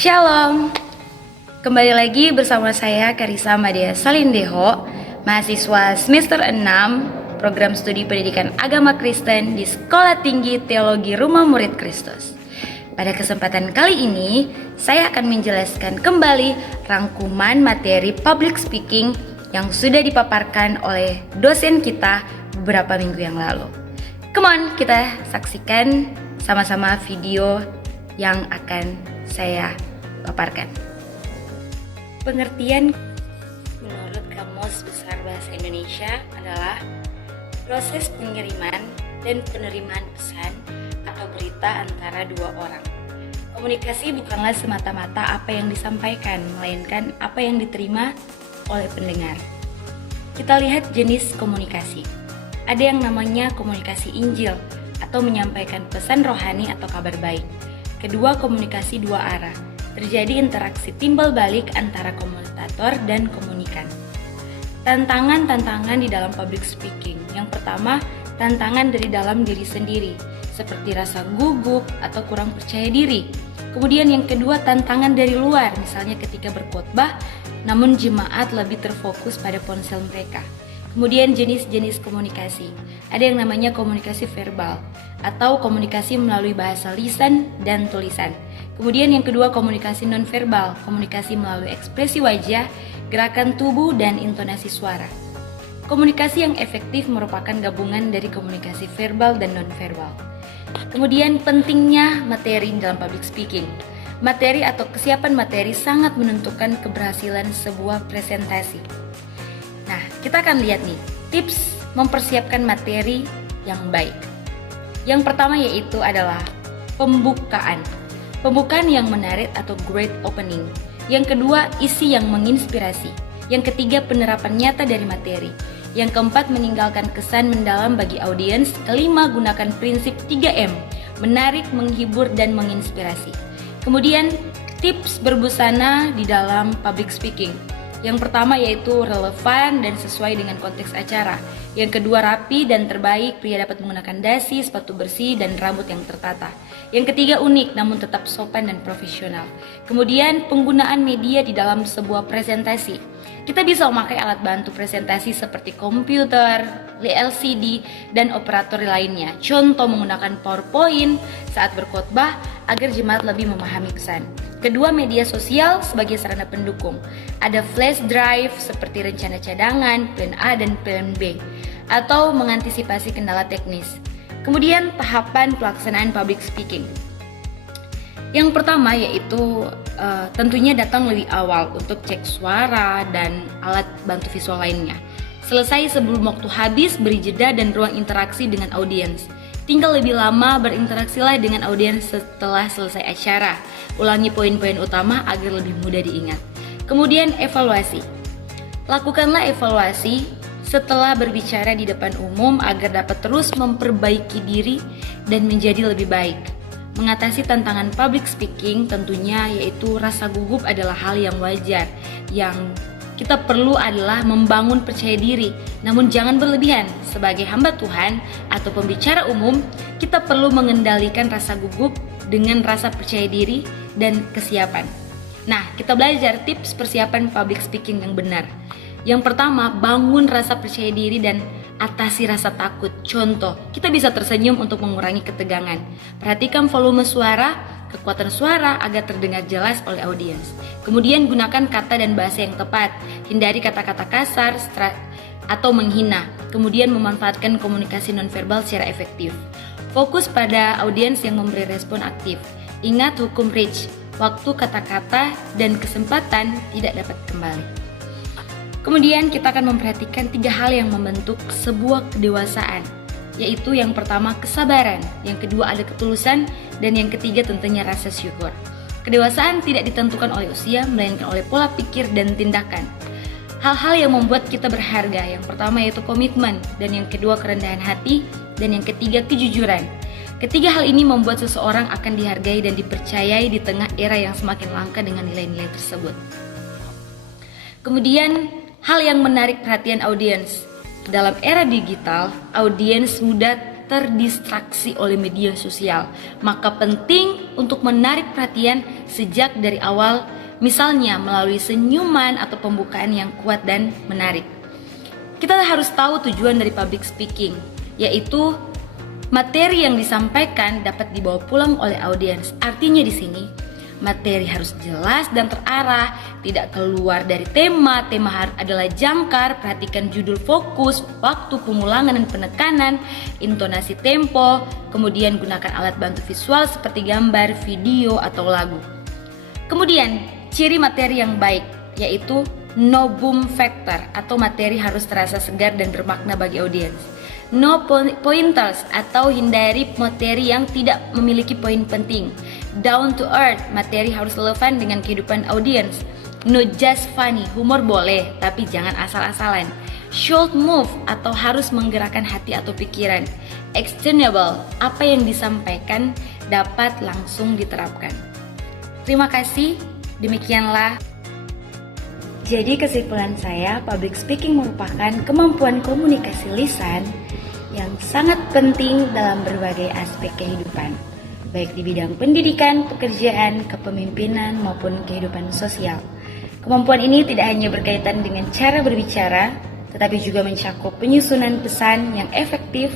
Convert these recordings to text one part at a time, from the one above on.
Shalom, kembali lagi bersama saya Karissa Madia Salindeho, mahasiswa semester 6 Program Studi Pendidikan Agama Kristen di Sekolah Tinggi Teologi Rumah Murid Kristus. Pada kesempatan kali ini, saya akan menjelaskan kembali rangkuman materi public speaking yang sudah dipaparkan oleh dosen kita beberapa minggu yang lalu. Come on, kita saksikan sama-sama video yang akan saya paparkan. Pengertian menurut Kamus Besar Bahasa Indonesia adalah proses pengiriman dan penerimaan pesan atau berita antara dua orang. Komunikasi bukanlah semata-mata apa yang disampaikan, melainkan apa yang diterima oleh pendengar. Kita lihat jenis komunikasi. Ada yang namanya komunikasi Injil atau menyampaikan pesan rohani atau kabar baik. Kedua, komunikasi dua arah. Terjadi interaksi timbal balik antara komutator dan komunikan. Tantangan-tantangan di dalam public speaking. Yang pertama, tantangan dari dalam diri sendiri, seperti rasa gugup atau kurang percaya diri. Kemudian yang kedua, tantangan dari luar, misalnya ketika berkhotbah, namun jemaat lebih terfokus pada ponsel mereka. Kemudian jenis-jenis komunikasi. Ada yang namanya komunikasi verbal atau komunikasi melalui bahasa lisan dan tulisan. Kemudian yang kedua, komunikasi nonverbal, komunikasi melalui ekspresi wajah, gerakan tubuh, dan intonasi suara. Komunikasi yang efektif merupakan gabungan dari komunikasi verbal dan nonverbal. Kemudian pentingnya materi dalam public speaking. Materi atau kesiapan materi sangat menentukan keberhasilan sebuah presentasi. Nah, kita akan lihat nih, tips mempersiapkan materi yang baik. Yang pertama yaitu adalah pembukaan. Pembukaan yang menarik atau great opening. Yang kedua, isi yang menginspirasi. Yang ketiga, penerapan nyata dari materi. Yang keempat, meninggalkan kesan mendalam bagi audiens. Kelima, gunakan prinsip 3M, menarik, menghibur, dan menginspirasi. Kemudian, tips berbusana di dalam public speaking. Yang pertama yaitu relevan dan sesuai dengan konteks acara. Yang kedua, rapi dan terbaik, pria dapat menggunakan dasi, sepatu bersih, dan rambut yang tertata. Yang ketiga, unik namun tetap sopan dan profesional. Kemudian, penggunaan media di dalam sebuah presentasi. Kita bisa memakai alat bantu presentasi seperti komputer, LCD, dan operator lainnya. Contoh, menggunakan PowerPoint saat berkhotbah agar jemaat lebih memahami pesan. Kedua, media sosial sebagai sarana pendukung. Ada flash drive seperti rencana cadangan, plan A dan plan B, atau mengantisipasi kendala teknis. Kemudian, tahapan pelaksanaan public speaking. Yang pertama yaitu tentunya datang lebih awal untuk cek suara dan alat bantu visual lainnya. Selesai sebelum waktu habis, beri jeda dan ruang interaksi dengan audiens. Tinggal lebih lama, berinteraksilah dengan audiens setelah selesai acara. Ulangi poin-poin utama agar lebih mudah diingat. Kemudian evaluasi. Lakukanlah evaluasi setelah berbicara di depan umum agar dapat terus memperbaiki diri dan menjadi lebih baik. Mengatasi tantangan public speaking tentunya yaitu rasa gugup adalah hal yang wajar. Yang kita perlu adalah membangun percaya diri, namun jangan berlebihan. Sebagai hamba Tuhan atau pembicara umum, kita perlu mengendalikan rasa gugup dengan rasa percaya diri dan kesiapan. Nah, kita belajar tips persiapan public speaking yang benar. Yang pertama, bangun rasa percaya diri dan atasi rasa takut. Contoh, kita bisa tersenyum untuk mengurangi ketegangan. Perhatikan volume suara, kekuatan suara agar terdengar jelas oleh audiens. Kemudian gunakan kata dan bahasa yang tepat. Hindari kata-kata kasar atau menghina. Kemudian memanfaatkan komunikasi nonverbal secara efektif. Fokus pada audiens yang memberi respon aktif. Ingat hukum Rich, waktu, kata-kata, dan kesempatan tidak dapat kembali. Kemudian kita akan memperhatikan 3 hal yang membentuk sebuah kedewasaan, yaitu yang pertama kesabaran, yang kedua ada ketulusan, dan yang ketiga tentunya rasa syukur. Kedewasaan tidak ditentukan oleh usia, melainkan oleh pola pikir dan tindakan. Hal-hal yang membuat kita berharga, yang pertama yaitu komitmen, dan yang kedua kerendahan hati, dan yang ketiga kejujuran. Ketiga hal ini membuat seseorang akan dihargai dan dipercayai di tengah era yang semakin langka dengan nilai-nilai tersebut. Kemudian, hal yang menarik perhatian audiens. Dalam era digital, audiens mudah terdistraksi oleh media sosial. Maka penting untuk menarik perhatian sejak dari awal, misalnya melalui senyuman atau pembukaan yang kuat dan menarik. Kita harus tahu tujuan dari public speaking, yaitu materi yang disampaikan dapat dibawa pulang oleh audiens. Artinya di sini materi harus jelas dan terarah, tidak keluar dari tema adalah jangkar, perhatikan judul fokus, waktu pengulangan dan penekanan, intonasi tempo, kemudian gunakan alat bantu visual seperti gambar, video, atau lagu. Kemudian, ciri materi yang baik, yaitu no boom factor atau materi harus terasa segar dan bermakna bagi audiens. No pointers atau hindari materi yang tidak memiliki poin penting. Down to earth, materi harus relevan dengan kehidupan audiens. No just funny, humor boleh tapi jangan asal-asalan. Should move atau harus menggerakkan hati atau pikiran. Actionable, apa yang disampaikan dapat langsung diterapkan. Terima kasih, demikianlah. Jadi kesimpulan saya, public speaking merupakan kemampuan komunikasi lisan yang sangat penting dalam berbagai aspek kehidupan, baik di bidang pendidikan, pekerjaan, kepemimpinan, maupun kehidupan sosial. Kemampuan ini tidak hanya berkaitan dengan cara berbicara, tetapi juga mencakup penyusunan pesan yang efektif,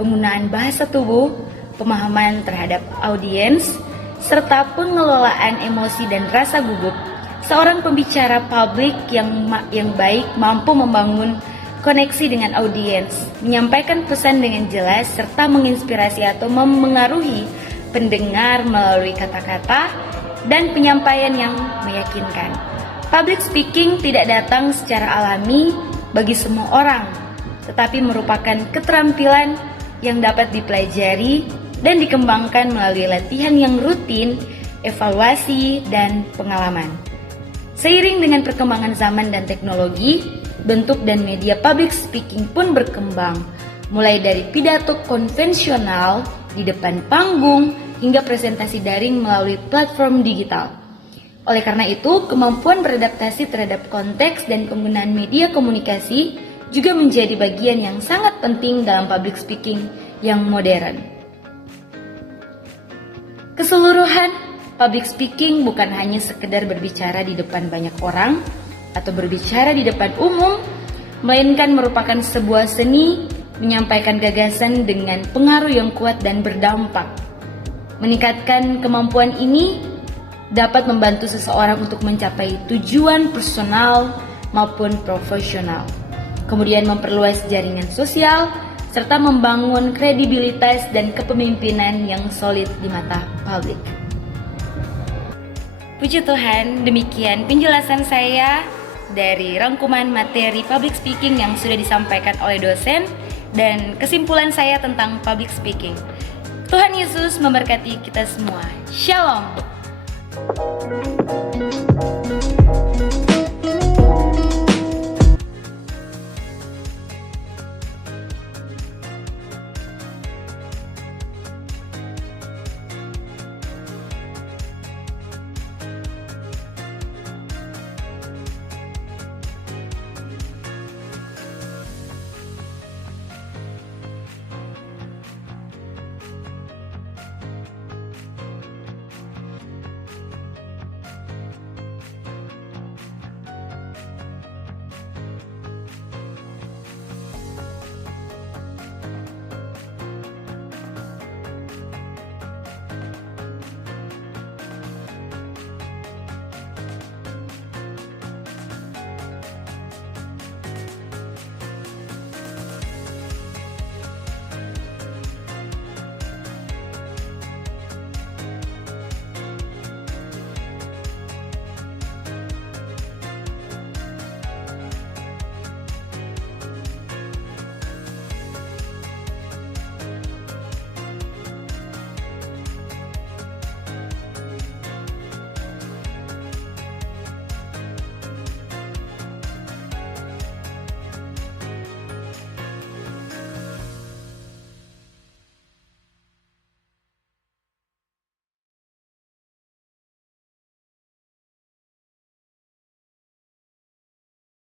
penggunaan bahasa tubuh, pemahaman terhadap audiens, serta pengelolaan emosi dan rasa gugup. Seorang pembicara publik yang baik mampu membangun koneksi dengan audiens, menyampaikan pesan dengan jelas, serta menginspirasi atau memengaruhi pendengar melalui kata-kata dan penyampaian yang meyakinkan. Public speaking tidak datang secara alami bagi semua orang, tetapi merupakan keterampilan yang dapat dipelajari dan dikembangkan melalui latihan yang rutin, evaluasi, dan pengalaman. Seiring dengan perkembangan zaman dan teknologi, bentuk dan media public speaking pun berkembang, mulai dari pidato konvensional di depan panggung hingga presentasi daring melalui platform digital. Oleh karena itu, kemampuan beradaptasi terhadap konteks dan penggunaan media komunikasi juga menjadi bagian yang sangat penting dalam public speaking yang modern. Keseluruhan, public speaking bukan hanya sekedar berbicara di depan banyak orang atau berbicara di depan umum, melainkan merupakan sebuah seni menyampaikan gagasan dengan pengaruh yang kuat dan berdampak. Meningkatkan kemampuan ini dapat membantu seseorang untuk mencapai tujuan personal maupun profesional, kemudian memperluas jaringan sosial, serta membangun kredibilitas dan kepemimpinan yang solid di mata publik. Puji Tuhan, demikian penjelasan saya dari rangkuman materi public speaking yang sudah disampaikan oleh dosen dan kesimpulan saya tentang public speaking. Tuhan Yesus memberkati kita semua. Shalom.